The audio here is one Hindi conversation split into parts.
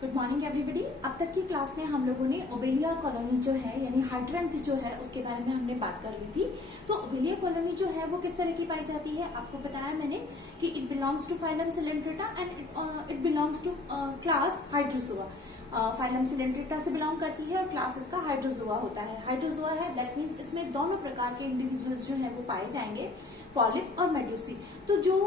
Good morning everybody. अब तक की क्लास में हम लोगों ने ओबेलिया कॉलोनी जो है यानी हाइड्रेंथ जो है उसके बारे में हमने बात कर ली थी। तो ओबेलिया कॉलोनी जो है वो किस तरह की पाई जाती है, आपको बताया मैंने कि it belongs to phylum coelenterata and it belongs to class hydrozoa. Phylum coelenterata से बिलोंग करती है और क्लास इसका हाइड्रोजोआ होता है। हाइड्रोजोआ है दैट मीन्स इसमें दोनों प्रकार के इंडिविजुअल्स जो है वो पाए जाएंगे, पॉलिप और मेड्यूसी। तो जो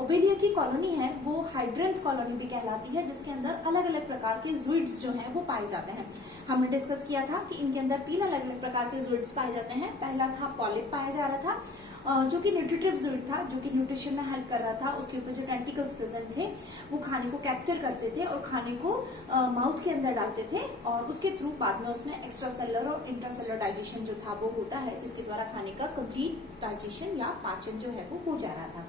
ओबेलिया की कॉलोनी है वो हाइड्रेंथ कॉलोनी भी कहलाती है, जिसके अंदर अलग अलग प्रकार के ज़ुइड्स जो हैं वो पाए जाते हैं। हमने डिस्कस किया था कि इनके अंदर 3 अलग अलग प्रकार के ज़ुइड्स पाए जाते हैं। पहला था पॉलिप पाया जा रहा था जो कि न्यूट्रिटिव ज़ुइड था, जो कि न्यूट्रिशन में हेल्प कर रहा था। उसके ऊपर जो टेंटिकल्स प्रेजेंट थे वो खाने को कैप्चर करते थे और खाने को माउथ के अंदर डालते थे और उसके थ्रू बाद में उसमें एक्स्ट्रा सेलुलर और इंट्रासेलुलर डाइजेशन जो था वो होता है, जिसके द्वारा खाने का कंप्लीट डाइजेशन या पाचन जो है वो हो जा रहा था।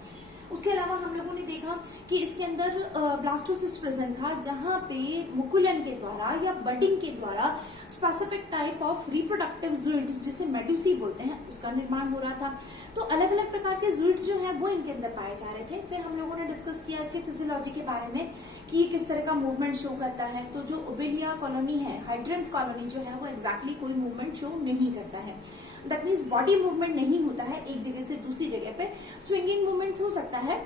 उसके अलावा हम लोगों ने देखा कि इसके अंदर ब्लास्टोसिस्ट प्रेजेंट था, जहां पे मुकुलन के द्वारा या बडिंग के द्वारा स्पेसिफिक टाइप ऑफ रिप्रोडक्टिव ज़ुइड्स जिसे मेड्यूसी बोलते हैं उसका निर्माण हो रहा था। तो अलग अलग प्रकार के ज़ुइड्स जो है वो इनके अंदर पाए जा रहे थे। फिर हम लोगों ने डिस्कस किया इसके फिजियोलॉजी के बारे में कि ये किस तरह का मूवमेंट शो करता है। तो जो ओबेलिया कॉलोनी है, हाइड्रेंथ कॉलोनी जो है वो एग्जैक्टली कोई मूवमेंट शो नहीं करता है। दैट मीन्स बॉडी मूवमेंट नहीं होता है एक जगह से दूसरी जगह पे। स्विंगिंग मूवमेंट्स हो सकता है,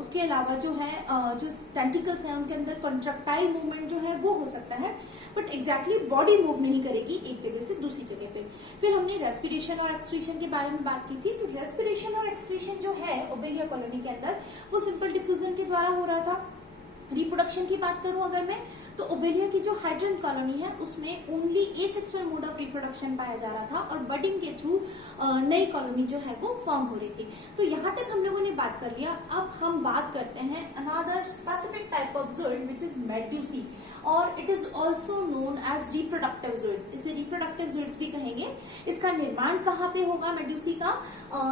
उसके अलावा जो है जो टेंटिकल्स हैं उनके अंदर कॉन्ट्रैक्टाइल मूवमेंट जो है वो हो सकता है, बट एग्जैक्टली बॉडी मूव नहीं करेगी एक जगह से दूसरी जगह पे। फिर हमने रेस्पिरेशन और एक्सक्रीशन के बारे में बात की थी। तो रेस्पिरेशन और एक्सक्रीशन जो है ओबेलिया कॉलोनी के अंदर वो सिंपल डिफ्यूजन के द्वारा हो रहा था। रिप्रोडक्शन की बात करूं अगर मैं, तो ओबेलिया की जो हाइड्रेंथ कॉलोनी है उसमें only asexual mode of reproduction पाया जा रहा था और बडिंग के थ्रू नई कॉलोनी जो है वो फॉर्म हो रही थी। तो यहाँ तक हम लोगों ने बात कर लिया। अब हम बात करते हैं another specific type of zooid which is medusae, और it is also known as reproductive zooids. इसे रिप्रोडक्टिव ज़ुइड्स भी कहेंगे। इसका निर्माण कहाँ पे होगा मेड्यूसी का?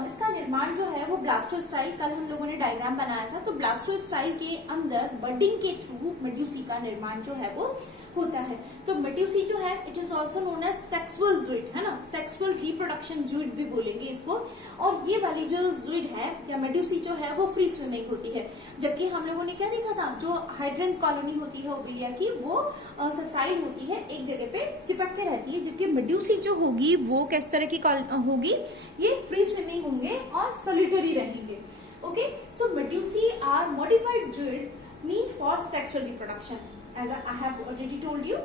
इसका निर्माण जो है वो ब्लास्टोस्टाइल, कल हम लोगों ने डायग्राम बनाया था, तो ब्लास्टोस्टाइल के अंदर बडिंग के थ्रू मेड्यूसी का निर्माण जो है वो होता है। तो मेड्यूसी जो है it is also known as sexual zooid, है ना, सेक्सुअल रिप्रोडक्शन ज़ुइड भी बोलेंगे इसको। और ये वाली जो ज़ुइड है या मेड्यूसी जो है वो फ्री स्विमिंग होती है, जबकि हम लोगों ने क्या देखा था, जो हाइड्रेंथ कॉलोनी होती है ओबेलिया की वो ससाइल होती है, एक जगह पे चिपक के रहती है, जबकि मेड्यूसी जो होगी वो किस तरह की होगी, ये फ्री स्विमिंग होंगे और सॉलिटरी रहेंगे। Okay, so medusae are modified zooid meant for sexual reproduction. As I have already told you,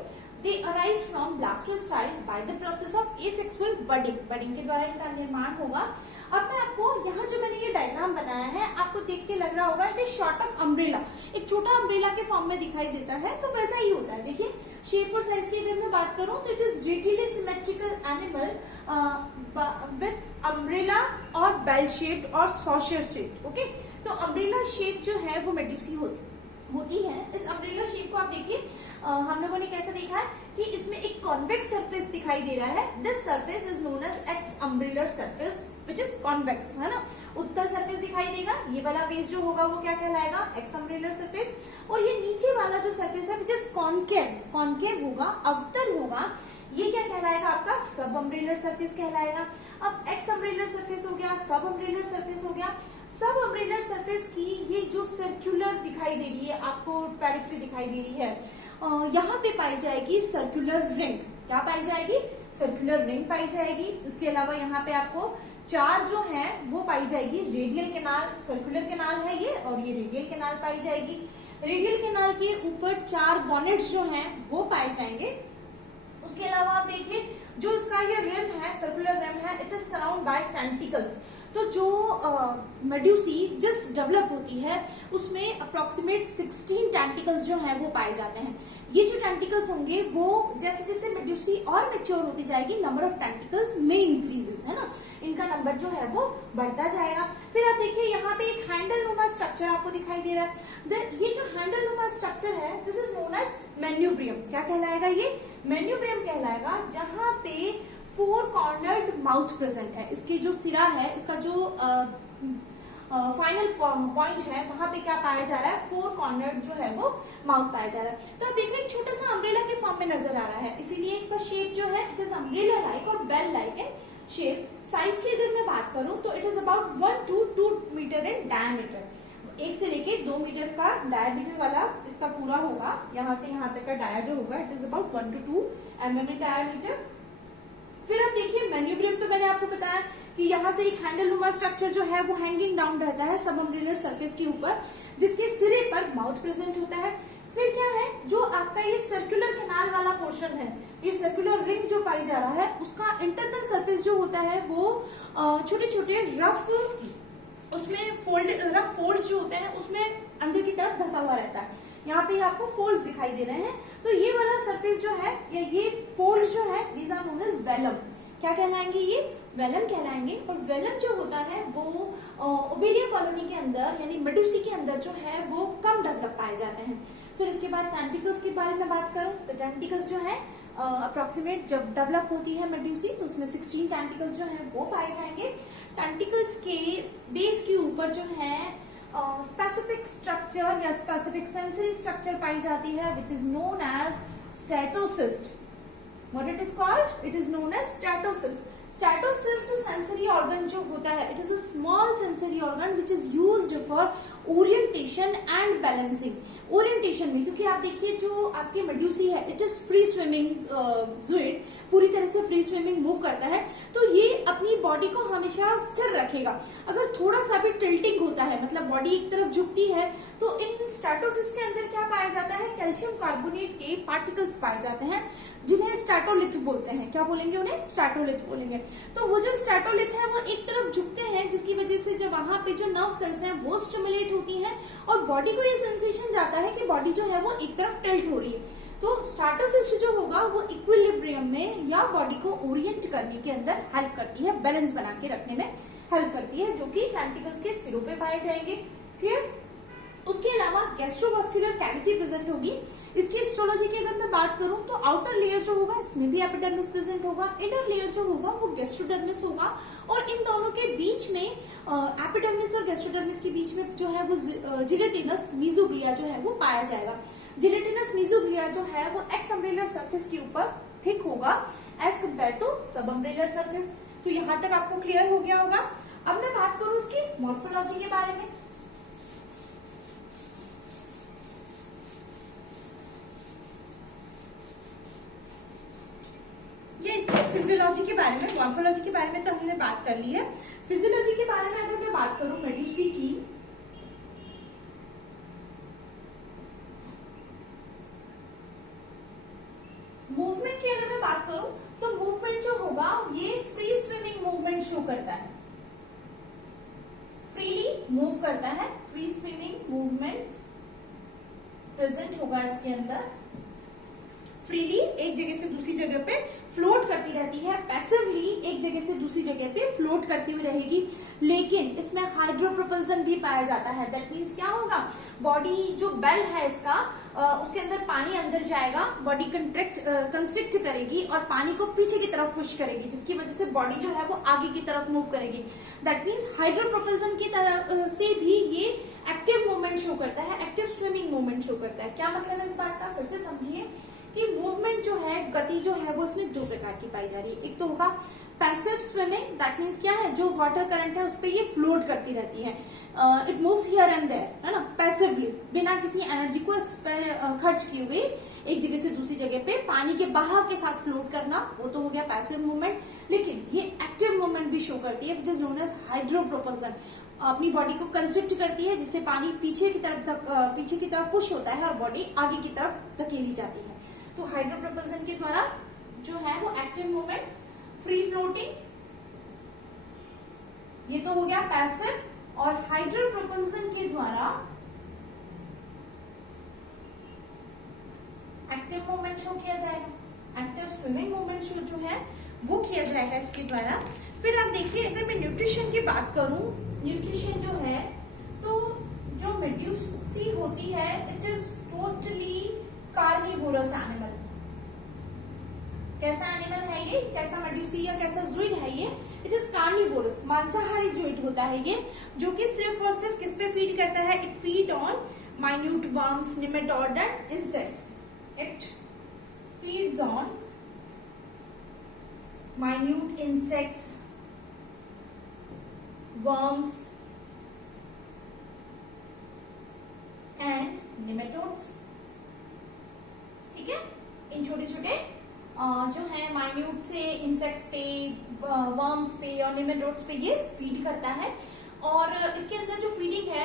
they arise from blastostyle by the process of asexual budding. Budding के द्वारा इनका निर्माण होगा। अब मैं आपको यहाँ जो मैंने ये डायग्राम बनाया है आपको देख के लग रहा होगा it is short of umbrella, एक छोटा अम्ब्रेला के फॉर्म में दिखाई देता है, तो वैसा ही होता है। देखिए शेप और साइज की अगर मैं बात करूं तो it is radially symmetrical animal with umbrella और बेल शेप्ड और सॉशर शेप्ड। ओके, तो अम्ब्रेला शेप जो है वो मेड्यूसी होती है। इस अम्ब्रेला शेप को आप देखिए, हम लोगों ने कैसा देखा है कि इसमें एक कॉन्वेक्स सरफेस दिखाई दे रहा है। This surface is known as exumbrellar surface which is convex, है ना, उत्तल सरफेस दिखाई देगा। ये वाला फेस जो होगा वो क्या कहलाएगा, एक्स अम्ब्रेलर सरफेस। और ये नीचे वाला जो सरफेस है विच इज कॉन्केव, कॉन्केव होगा, अवतल होगा, ये क्या कहलाएगा आपका सब अम्ब्रेलर सरफेस कहलाएगा। अब एक्स अम्ब्रेलर सरफेस हो गया, सब अम्ब्रेलर सरफेस हो गया। सब अम्ब्रेलर सरफेस की ये जो सर्कुलर दिखाई दे रही है आपको, पेरिफेरी दिखाई दे रही है, यहाँ पे पाई जाएगी सर्कुलर रिंग। क्या पाई जाएगी? सर्कुलर रिंग पाई जाएगी। उसके अलावा यहाँ पे आपको 4 जो है वो पाई जाएगी रेडियल कैनाल, सर्कुलर कैनाल है ये, और ये रेडियल कैनाल पाई जाएगी। रेडियल कैनाल के ऊपर 4 गॉनेट्स जो हैं वो पाए जाएंगे। उसके अलावा आप देखिए जो इसका ये रिम है, सर्कुलर रिम है, it is surround by tentacles. तो जो मेड्यूसी जस्ट डेवलप होती है उसमें अप्रोक्सीमेट 16 टेंटिकल्स जो हैं वो पाए जाते हैं। ये जो टेंटिकल्स होंगे वो जैसे जैसे मेड्यूसी और मैच्योर होती जाएगी नंबर ऑफ टेंटिकल्स में इंक्रीजेस, है ना, इनका नंबर जो है वो बढ़ता जाएगा। फिर आप देखिए यहाँ पे एक हैंडल नुमा स्ट्रक्चर आपको दिखाई दे रहा है। ये जो हैंडल नुमा स्ट्रक्चर है this is known as manubrium. क्या कहलाएगा ये? मेन्यूब्रियम कहलाएगा, जहां पे 4 कॉर्नर्ड माउथ प्रेजेंट है। इसके जो सिरा है, इसका जो फाइनल पॉइंट है वहां पे क्या पाया जा रहा है, 4 कॉर्नर्ड जो है वो माउथ पाया जा रहा है। तो अब देखिए एक छोटा सा अम्ब्रेला के फॉर्म में नजर आ रहा है, इसीलिए इसका शेप जो है इट इज अम्ब्रेला लाइक और bell like in shape. Size की अगर मैं बात करूं तो it is about 1 to 2 metre in diameter. 1 से लेके 2 मीटर का डायमीटर वाला इसका पूरा होगा, यहाँ से यहाँ तक का डाया जो होगा it is about 1 to 2 mm in diameter. फिर आप देखिए मैन्यूब्रियम, तो मैंने आपको बताया कि यहाँ से एक हैंडलनुमा स्ट्रक्चर जो है वो हैंगिंग डाउन रहता है सब अम्ब्रेलर सरफेस के ऊपर, जिसके सिरे पर माउथ प्रेजेंट होता है। फिर क्या है, जो आपका ये सर्कुलर कैनाल वाला पोर्शन है, ये सर्कुलर रिंग जो पाई जा रहा है, उसका इंटरनल सरफेस जो होता है वो छोटे छोटे रफ, उसमें रफ फोल्ड्स जो होते हैं उसमें अंदर की तरफ धसा हुआ रहता है। यहाँ पे आपको फोल्ड्स दिखाई दे रहे हैं, तो ये वाला सरफेस जो है या ये फोल्ड्स जो है these are known as velum. क्या कहलाएंगे ये? वेलम कहलाएंगे। और वेलम जो होता है वो ओबेलिया कॉलोनी के अंदर यानी मेडुसी के अंदर जो है वो कम डेवलप पाए जाते हैं। फिर इसके बाद टेंटिकल्स के बारे में बात करूं तो टेंटिकल्स जो है अप्रोक्सीमेट जब डेवलप होती है मेडुसी तो उसमें 16 टेंटिकल्स जो है वो पाए जाएंगे। टेंटिकल्स के बेस के ऊपर जो है स्पेसिफिक स्ट्रक्चर या स्पेसिफिक सेंसरी स्ट्रक्चर पाई जाती है which is known as statocyst. What it is called? It is known as statocyst. Statocyst sensory organ जो होता है, it is a small sensory organ which is used for orientation and balancing. Orientation में, क्योंकि आप देखिए जो आपकी मेडुसी है, it is free swimming fluid, पूरी तरह से फ्री स्विमिंग मूव करता है, तो ये अपनी बॉडी को हमेशा स्थिर रखेगा। अगर थोड़ा सा भी टिल्टिंग होता है, मतलब बॉडी एक तरफ झुकती है, तो इन स्टैटोसिस के अंदर क्या पाया जाता है? कैल्शियम कार्बोनेट के पार्टिकल्स पाए जाते हैं जिन्हें स्टैटोलिथ बोलते हैं। क्या बोलेंगे उन्हें? स्टैटोलिथ बोलेंगे। तो वो जो स्टैटोलिथ है वो एक तरफ झुकते हैं, जिसकी वजह से जब वहां पे जो नर्व सेल्स हैं वो स्टिमुलेट होती हैं और बॉडी को ये सेंसेशन जाता है कि बॉडी जो है वो एक तरफ टिल्ट हो रही है। तो स्टैटोसिस्ट जो होगा वो इक्विलिब्रियम में या बॉडी को ओरिएंट करने के अंदर हेल्प करती है, बैलेंस बना के रखने में हेल्प करती है, जो कि टेंटिकल्स के सिरों पे पाए जाएंगे। क्लियर? उसके अलावा गैस्ट्रोवास्कुलर कैविटी प्रेजेंट होगी। इसकी हिस्टोलॉजी की अगर मैं बात करूं तो आउटर लेयर जो होगा इसमें भी एपिडर्मिस प्रेजेंट होगा, इनर लेयर जो होगा वो गैस्ट्रोडर्मिस होगा, और इन दोनों के बीच में एपिडर्मिस और गैस्ट्रोडर्मिस के बीच में जो है वो जिलेटिनस मीजोग्लिया जो है वो पाया जाएगा। जिलेटिनस मीजोग्लिया जो है वो एक्स अम्ब्रेलर सरफेस के ऊपर थिक होगा एज कम्पेयर टू सब अम्ब्रेलर सरफेस। तो यहाँ तक आपको क्लियर हो गया होगा। अब मैं बात करूं इसकी मॉर्फोलॉजी के बारे में। फिजियोलॉजी के बारे में, मॉर्फोलॉजी के बारे में तो हमने बात कर ली है। फिजियोलॉजी के बारे में अगर मैं बात करूं मेडुसी की, मूवमेंट की अगर मैं बात करूं तो मूवमेंट जो होगा ये फ्री स्विमिंग मूवमेंट शो करता है, फ्रीली मूव करता है, फ्री स्विमिंग मूवमेंट प्रेजेंट होगा इसके अंदर। फ्रीली एक जगह से दूसरी जगह पे फ्लोट करती रहती है, पैसिवली एक जगह से दूसरी जगह पे फ्लोट करती हुई रहेगी। लेकिन इसमें हाइड्रोप्रोपल्सन भी पाया जाता है। दैट मीन्स क्या होगा, बॉडी जो बेल है इसका उसके अंदर पानी अंदर जाएगा, बॉडी कंस्ट्रिक्ट करेगी और पानी को पीछे की तरफ पुश करेगी, जिसकी वजह से बॉडी जो है वो आगे की तरफ मूव करेगी। दैट मीन्स हाइड्रोप्रोपल्सन की तरह से भी ये एक्टिव मूवमेंट शो करता है, एक्टिव स्विमिंग मूवमेंट शो करता है। क्या मतलब है इस बात का? फिर से समझिए कि मूवमेंट जो है, गति जो है वो इसमें दो प्रकार की पाई जा रही है। एक तो होगा पैसिव स्विमिंग, दैट मीन्स क्या है, जो वाटर करंट है उस पर ये फ्लोट करती रहती है, it moves here and there, है ना, पैसिवली, बिना किसी एनर्जी को खर्च किए हुए एक जगह से दूसरी जगह पे पानी के बहाव के साथ फ्लोट करना, वो तो हो गया पैसिव मूवमेंट। लेकिन ये एक्टिव मूवमेंट भी शो करती है, विच इज नोन एज हाइड्रोप्रोपल्सन। अपनी बॉडी को कंस्ट्रिक्ट करती है, जिससे पानी पीछे की तरफ पुश होता है और बॉडी आगे की तरफ धकेली जाती है। तो हाइड्रोप्रोपल्सन के द्वारा जो है वो एक्टिव मूवमेंट, फ्री फ्लोटिंग, ये तो हो गया पैसिव, और हाइड्रोप्रोपल्सन के द्वारा एक्टिव मूवमेंट शो किया जाएगा, एक्टिव स्विमिंग मूवमेंट शो जो है वो किया जाएगा इसके द्वारा। फिर आप देखिए अगर मैं न्यूट्रिशन की बात करूं, न्यूट्रिशन जो है तो जो मेडुसी होती है it is totally carnivorous animal. कैसा एनिमल है ये, कैसा मेडुसी या कैसा ज़ूइड है ये? इट इज कार्निवोरस, मांसाहारी ज़ूइड होता है ये, जो कि सिर्फ और सिर्फ किस पे फीड करता है? It feed on minute worms, nematode and insects. It feeds on minute insects, worms nematodes, ठीक है, इन छोटे छोटे जो है माइन्यूट से इंसेक्ट्स पे, वर्म्स पे और नेमेटोड्स पे ये फीड करता है। और इसके अंदर जो फीडिंग है,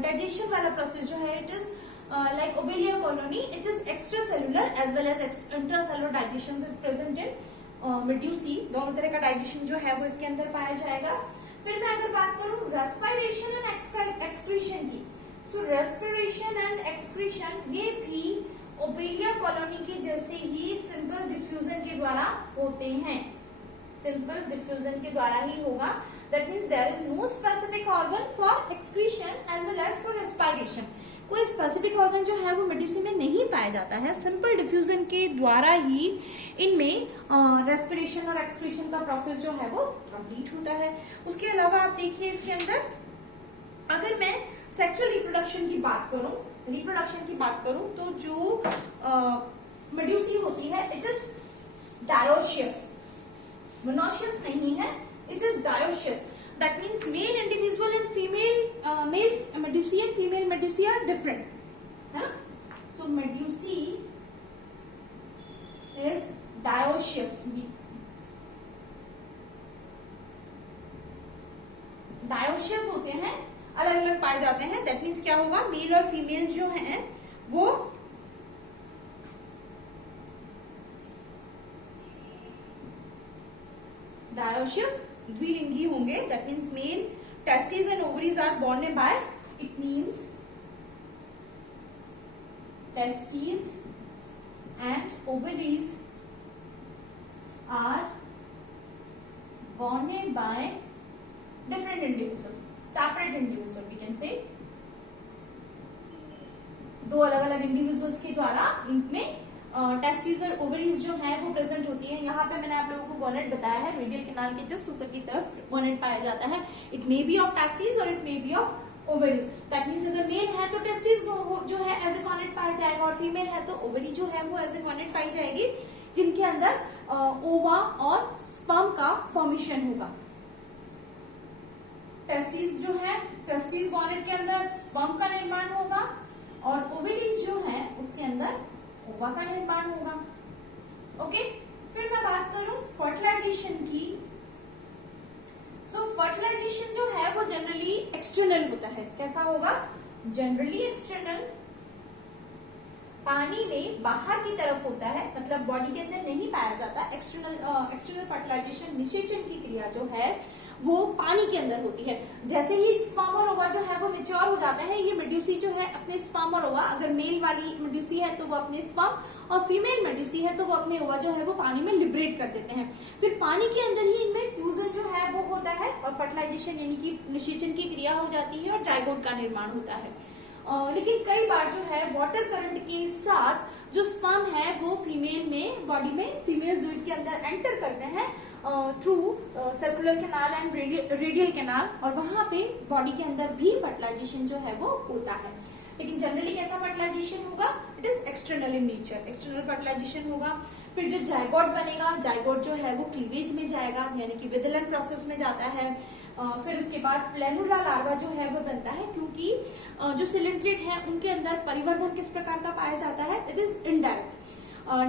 डाइजेशन वाला प्रोसेस जो है, it is like Obelia colony, it is extracellular as well as intracellular digestion is present in medusae। दोनों तरह का डाइजेशन जो है वो इसके अंदर पाया जाएगा। फिर मैं अगर बात करूं रेस्पिरेशन एंड एक्सक्रीशन की, सो रेस्पिरेशन एंड एक्सक्रीशन ये भी ओबेलिया कॉलोनी के जैसे ही सिंपल डिफ्यूजन के द्वारा होते हैं, सिंपल डिफ्यूजन के द्वारा ही होगा। That means there is no specific organ for excretion as well as for respiration. कोई स्पेसिफिक ऑर्गन जो है वो मेड्यूसी में नहीं पाया जाता है, सिंपल डिफ्यूजन के द्वारा ही इनमें रेस्पिरेशन और एक्सक्रीशन का प्रोसेस जो है वो कंप्लीट होता है। उसके अलावा आप देखिए इसके अंदर, अगर मैं सेक्सुअल रिप्रोडक्शन की बात करूं तो जो मेड्यूसी होती है इट इज डायोशियस, मोनोशियस नहीं है, it is dioecious. That means male individual and female male medusae and female medusae are different, है ना? So medusae is dioecious, dioecious होते हैं, अलग अलग पाए जाते हैं। That means क्या होगा, मेल और फीमेल जो हैं वो dioecious द्विलिंगी होंगे। That means male testis and ovaries are borne by, it means testis and ovaries are borne by different individual, separate individual we can say, दो अलग अलग इंडिविजुअल्स के द्वारा इनमें टेस्टिस और ओवरीज जो है वो प्रेजेंट होती है। यहाँ पे मैंने आप लोगों को गॉनेट बताया है, रेडियल कैनाल के जस्ट ऊपर की तरफ गॉनेट पाया जाता है। It may be of testis और it may be of ovaries. That means अगर मेल है तो टेस्टिस जो है एज ए गॉनेट पाया जाएगा, और फीमेल है तो ओवरी जो है वो एज ए गॉनेट पाई जाएगी, जिनके अंदर ओवा और स्पर्म का फॉर्मेशन होगा। टेस्टिस जो है, टेस्टिस गॉनेट के अंदर स्पर्म का निर्माण होगा, और ओवरीज जो है उसके अंदर ओवा का निर्माण होगा। ओके, फिर मैं बात करूं फर्टिलाइजेशन की। सो फर्टिलाइजेशन जो है वो जनरली एक्सटर्नल होता है। कैसा होगा? जनरली एक्सटर्नल, पानी में बाहर की तरफ होता है, मतलब बॉडी के अंदर नहीं पाया जाता। एक्सटर्नल फर्टिलाइजेशन, निषेचन की क्रिया जो है वो पानी के अंदर होती है। जैसे ही स्पर्म और ओवा जो है वो मैच्योर हो जाते हैं, ये मेड्यूसी जो है अपने स्पर्म और ओवा, अगर मेल वाली मेड्यूसी है तो वो अपने स्पर्म, और फीमेल मेड्यूसी है तो वो अपने ओवा जो है वो पानी में लिबरेट कर देते हैं। फिर पानी के अंदर ही इनमें फ्यूजन जो है वो होता है, और फर्टिलाइजेशन यानी कि निषेचन की क्रिया हो जाती है, और जाइगोट का निर्माण होता है। लेकिन कई बार जो है वाटर करंट के साथ जो स्पर्म है वो फीमेल में, बॉडी में फीमेल ज़ूट के अंदर एंटर करते हैं through circular canal and radial canal, और वहां पे बॉडी के अंदर भी फर्टिलाइजेशन जो है वो होता है। लेकिन जनरली कैसा फर्टिलाइजेशन होगा? It is external in nature, external fertilisation होगा। फिर जो जाइगोट बनेगा, जाइगोट जो है वो क्लीवेज में जाएगा, यानी कि विदलन प्रोसेस में जाता है। फिर उसके बाद प्लेनुला लार्वा जो है वो बनता है, क्योंकि जो सिलिंड्रेट है उनके अंदर परिवर्धन किस प्रकार का पाया जाता है? It is indirect.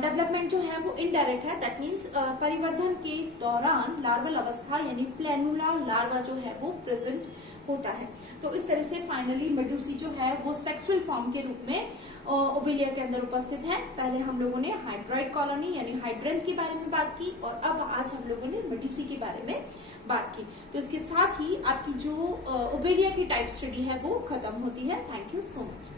डेवलपमेंट जो है वो इनडायरेक्ट है। दैट मीन्स परिवर्धन के दौरान लार्वल अवस्था यानी प्लेनुला लार्वा जो है वो प्रेजेंट होता है। तो इस तरह से फाइनली मेडूसी जो है वो सेक्सुअल फॉर्म के रूप में ओबेलिया के अंदर उपस्थित है। पहले हम लोगों ने हाइड्रॉइड कॉलोनी यानी हाइड्रेंथ के बारे में बात की, और अब आज हम लोगों ने मेडूसी के बारे में बात की। तो इसके साथ ही आपकी जो ओबेलिया की टाइप स्टडी है वो खत्म होती है। Thank you so much.